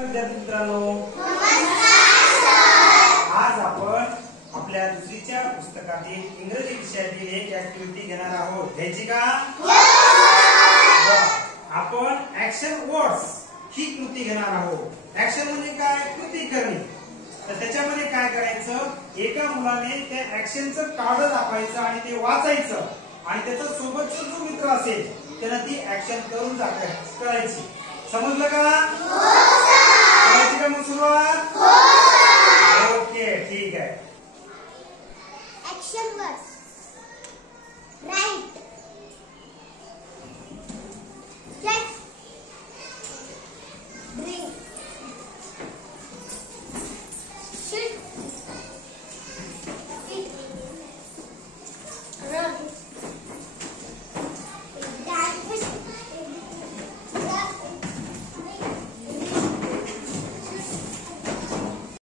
विद्यार्थी मित्रांनो, आज आपण आपल्या दुसरीच्या पुस्तकातील इंग्रजी विषयातील एक ऍक्टिव्हिटी घेणार आहोत. घ्यायची का? आपण ऍक्शन वर्ड्स ही कृती घेणार आहोत. ऍक्शन म्हणजे काय? कृती करणे. तर त्याच्यामध्ये काय करायचं, एका मुलाने त्या ऍक्शनचं कार्ड दाखवायचं आणि ते वाचायचं आणि त्याचा सोबतचा जो मित्र असेल त्याने ती ऍक्शन करून करायची. समजलं का?